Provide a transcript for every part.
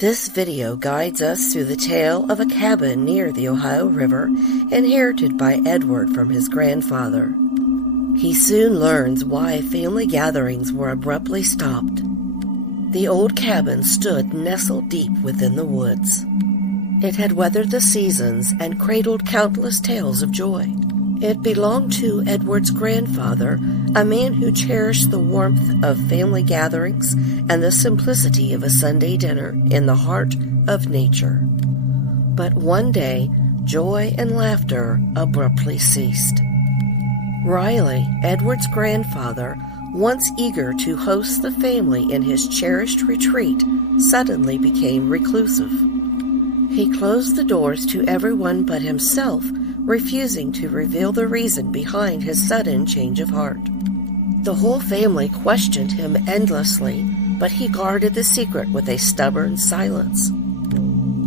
This video guides us through the tale of a cabin near the Ohio River, inherited by Edward from his grandfather. He soon learns why family gatherings were abruptly stopped. The old cabin stood nestled deep within the woods. It had weathered the seasons and cradled countless tales of joy. It belonged to Edward's grandfather, a man who cherished the warmth of family gatherings and the simplicity of a Sunday dinner in the heart of nature. But one day, joy and laughter abruptly ceased. Riley, Edward's grandfather, once eager to host the family in his cherished retreat, suddenly became reclusive. He closed the doors to everyone but himself, refusing to reveal the reason behind his sudden change of heart. The whole family questioned him endlessly, but he guarded the secret with a stubborn silence.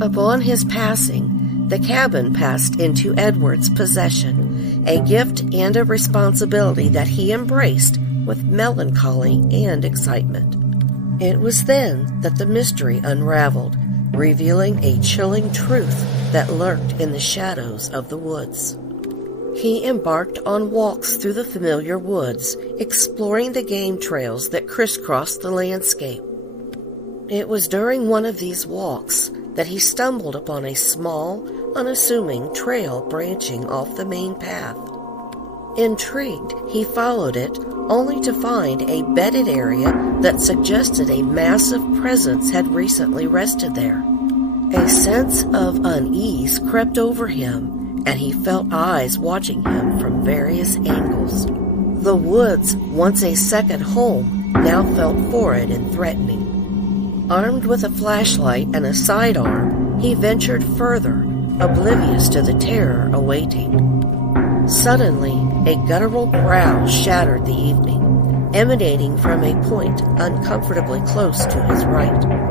Upon his passing, the cabin passed into Edward's possession, a gift and a responsibility that he embraced with melancholy and excitement. It was then that the mystery unraveled, revealing a chilling truth that lurked in the shadows of the woods. He embarked on walks through the familiar woods, exploring the game trails that crisscrossed the landscape. It was during one of these walks that he stumbled upon a small, unassuming trail branching off the main path. Intrigued, he followed it, only to find a bedded area that suggested a massive presence had recently rested there. A sense of unease crept over him, and he felt eyes watching him from various angles. The woods, once a second home, now felt foreign and threatening. Armed with a flashlight and a sidearm, he ventured further, oblivious to the terror awaiting. Suddenly, a guttural growl shattered the evening, emanating from a point uncomfortably close to his right.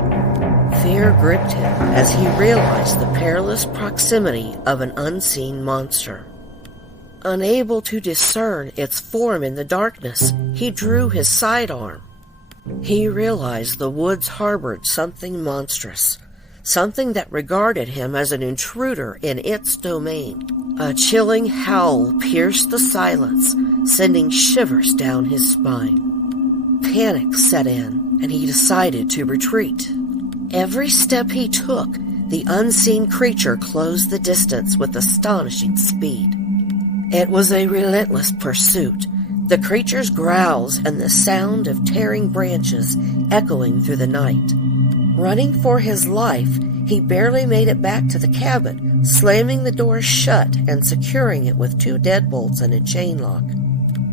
Fear gripped him as he realized the perilous proximity of an unseen monster. Unable to discern its form in the darkness, he drew his sidearm. He realized the woods harbored something monstrous, something that regarded him as an intruder in its domain. A chilling howl pierced the silence, sending shivers down his spine. Panic set in, and he decided to retreat. Every step he took, the unseen creature closed the distance with astonishing speed. It was a relentless pursuit, the creature's growls and the sound of tearing branches echoing through the night. Running for his life, he barely made it back to the cabin, slamming the door shut and securing it with 2 deadbolts and a chain lock.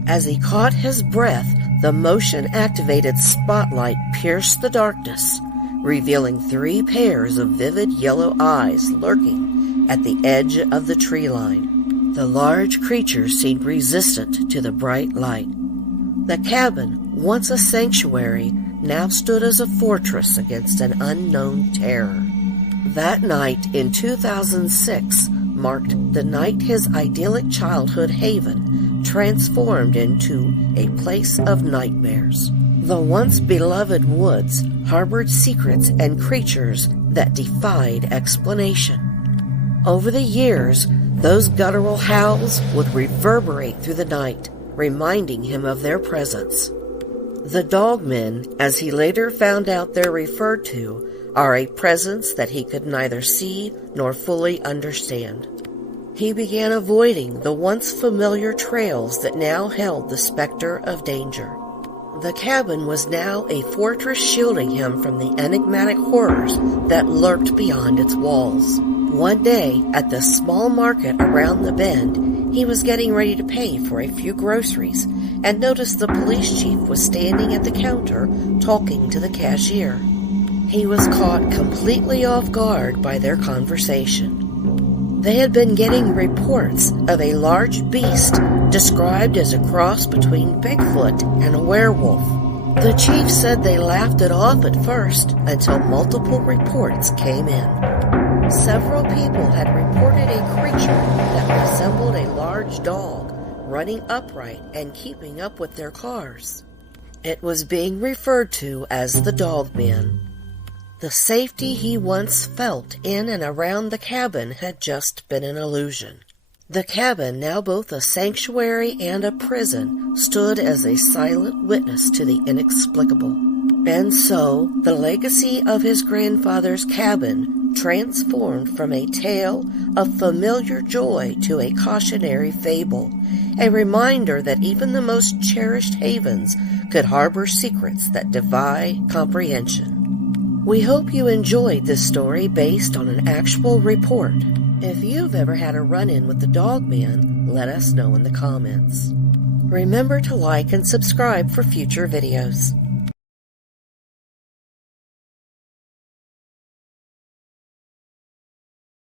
As he caught his breath, the motion-activated spotlight pierced the darkness, revealing 3 pairs of vivid yellow eyes lurking at the edge of the tree line. The large creature seemed resistant to the bright light. The cabin, once a sanctuary, now stood as a fortress against an unknown terror. That night in 2006 marked the night his idyllic childhood haven transformed into a place of nightmares. The once beloved woods harbored secrets and creatures that defied explanation. Over the years, those guttural howls would reverberate through the night, reminding him of their presence. The Dogmen, as he later found out they're referred to, are a presence that he could neither see nor fully understand. He began avoiding the once familiar trails that now held the specter of danger. The cabin was now a fortress shielding him from the enigmatic horrors that lurked beyond its walls. One day, at the small market around the bend, he was getting ready to pay for a few groceries and noticed the police chief was standing at the counter talking to the cashier. He was caught completely off guard by their conversation. They had been getting reports of a large beast described as a cross between Bigfoot and a werewolf. The chief said they laughed it off at first until multiple reports came in. Several people had reported a creature that resembled a large dog, running upright and keeping up with their cars. It was being referred to as the Dogman. The safety he once felt in and around the cabin had just been an illusion. The cabin, now both a sanctuary and a prison, stood as a silent witness to the inexplicable. And so, the legacy of his grandfather's cabin transformed from a tale of familiar joy to a cautionary fable, a reminder that even the most cherished havens could harbor secrets that defy comprehension. We hope you enjoyed this story based on an actual report. If you've ever had a run-in with the Dogman, let us know in the comments. Remember to like and subscribe for future videos.